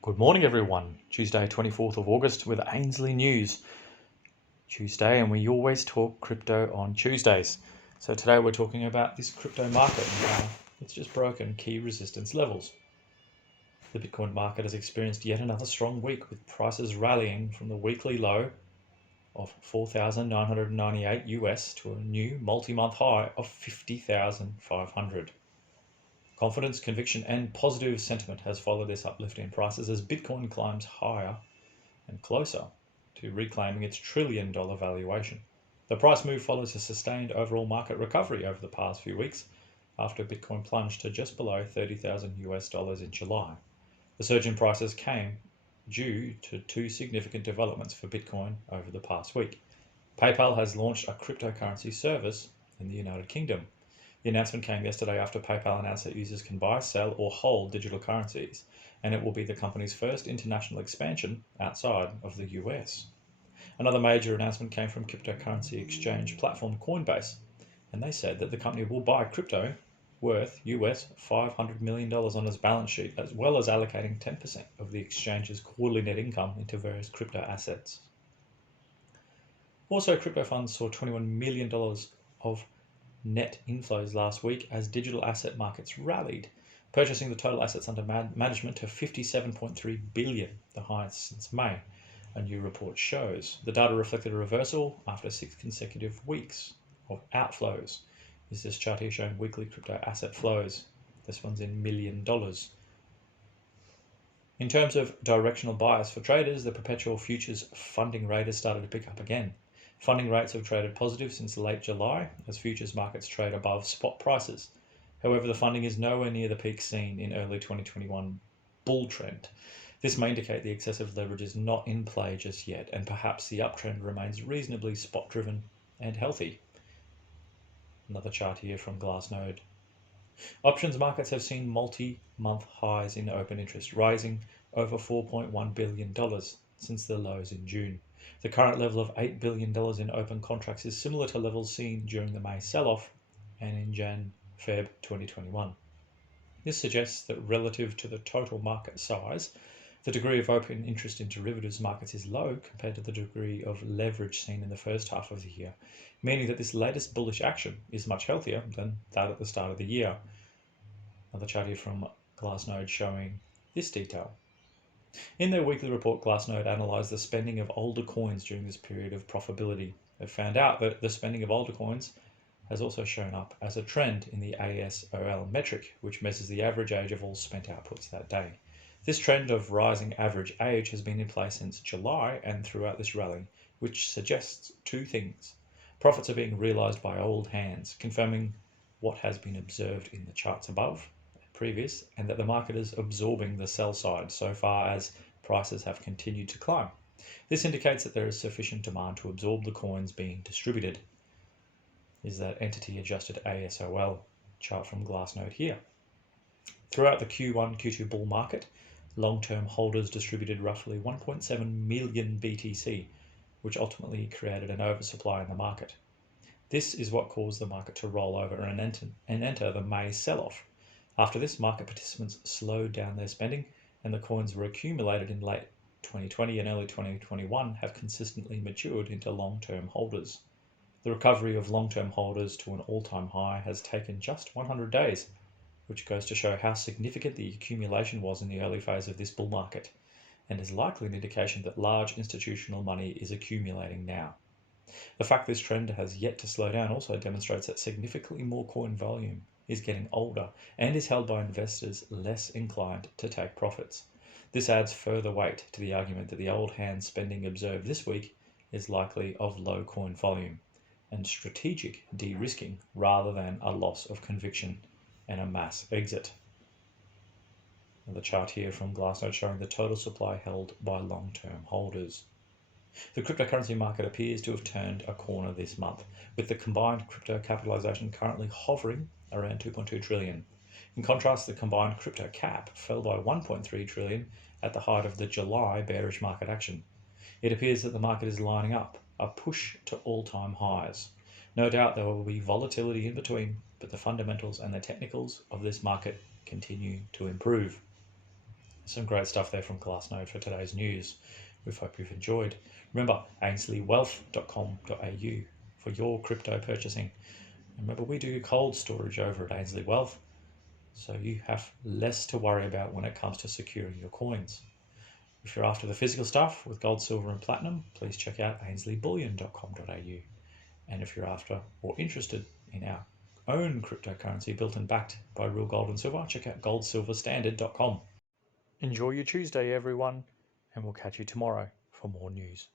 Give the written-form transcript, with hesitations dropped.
Good morning, everyone. Tuesday, 24th of August with Ainsley News. Tuesday, and we always talk crypto on Tuesdays. So today we're talking about this crypto market and how it's just broken key resistance levels. The Bitcoin market has experienced yet another strong week with prices rallying from the weekly low of 4,998 US to a new multi-month high of 50,500. Confidence, conviction, and positive sentiment has followed this uplift in prices as Bitcoin climbs higher and closer to reclaiming its trillion-dollar valuation. The price move follows a sustained overall market recovery over the past few weeks after Bitcoin plunged to just below 30,000 US dollars in July. The surge in prices came due to two significant developments for Bitcoin over the past week. PayPal has launched a cryptocurrency service in the United Kingdom. The announcement came yesterday after PayPal announced that users can buy, sell, or hold digital currencies, and it will be the company's first international expansion outside of the US. Another major announcement came from cryptocurrency exchange platform Coinbase, and they said that the company will buy crypto worth US $500 million on its balance sheet, as well as allocating 10% of the exchange's quarterly net income into various crypto assets. Also, crypto funds saw $21 million of net inflows last week as digital asset markets rallied, purchasing the total assets under management to 57.3 billion, the highest since May, a new report shows. The data reflected a reversal after 6 consecutive weeks of outflows. Is this chart here showing weekly crypto asset flows? This one's in $1 million. In terms of directional bias for traders, the perpetual futures funding rate has started to pick up again. Funding rates have traded positive since late July as futures markets trade above spot prices. However, the funding is nowhere near the peak seen in early 2021 bull trend. This may indicate the excessive leverage is not in play just yet, and perhaps the uptrend remains reasonably spot-driven and healthy. Another chart here from Glassnode. Options markets have seen multi-month highs in open interest, rising over $4.1 billion since the lows in June. The current level of $8 billion in open contracts is similar to levels seen during the May sell-off and in Jan-Feb 2021. This suggests that relative to the total market size, the degree of open interest in derivatives markets is low compared to the degree of leverage seen in the first half of the year, meaning that this latest bullish action is much healthier than that at the start of the year. Another chart here from Glassnode showing this detail. In their weekly report, Glassnode analysed the spending of older coins during this period of profitability. They found out that the spending of older coins has also shown up as a trend in the ASOL metric, which measures the average age of all spent outputs that day. This trend of rising average age has been in place since July and throughout this rally, which suggests two things. Profits are being realised by old hands, confirming what has been observed in the charts above previous, and that the market is absorbing the sell side so far as prices have continued to climb. This indicates that there is sufficient demand to absorb the coins being distributed. Is that entity adjusted ASOL chart from Glassnode here. Throughout the Q1-Q2 bull market, long-term holders distributed roughly 1.7 million BTC, which ultimately created an oversupply in the market. This is what caused the market to roll over and enter the May sell-off. After this, market participants slowed down their spending, and the coins were accumulated in late 2020 and early 2021 have consistently matured into long-term holders. The recovery of long-term holders to an all-time high has taken just 100 days, which goes to show how significant the accumulation was in the early phase of this bull market, and is likely an indication that large institutional money is accumulating now. The fact this trend has yet to slow down also demonstrates that significantly more coin volume is getting older and is held by investors less inclined to take profits. This adds further weight to the argument that the old hand spending observed this week is likely of low coin volume and strategic de-risking rather than a loss of conviction and a mass exit. Another chart here from Glassnode showing the total supply held by long-term holders. The cryptocurrency market appears to have turned a corner this month, with the combined crypto capitalization currently hovering around 2.2 trillion. In contrast, the combined crypto cap fell by 1.3 trillion at the height of the July bearish market action. It appears that the market is lining up, a push to all-time highs. No doubt there will be volatility in between, but the fundamentals and the technicals of this market continue to improve. Some great stuff there from Glassnode for today's news. We hope you've enjoyed. Remember, ainsleywealth.com.au for your crypto purchasing. Remember, we do cold storage over at Ainsley Wealth, so you have less to worry about when it comes to securing your coins. If you're after the physical stuff with gold, silver and platinum, please check out ainsleyBullion.com.au. And if you're after or interested in our own cryptocurrency built and backed by real gold and silver, check out goldsilverstandard.com. Enjoy your Tuesday, everyone, and we'll catch you tomorrow for more news.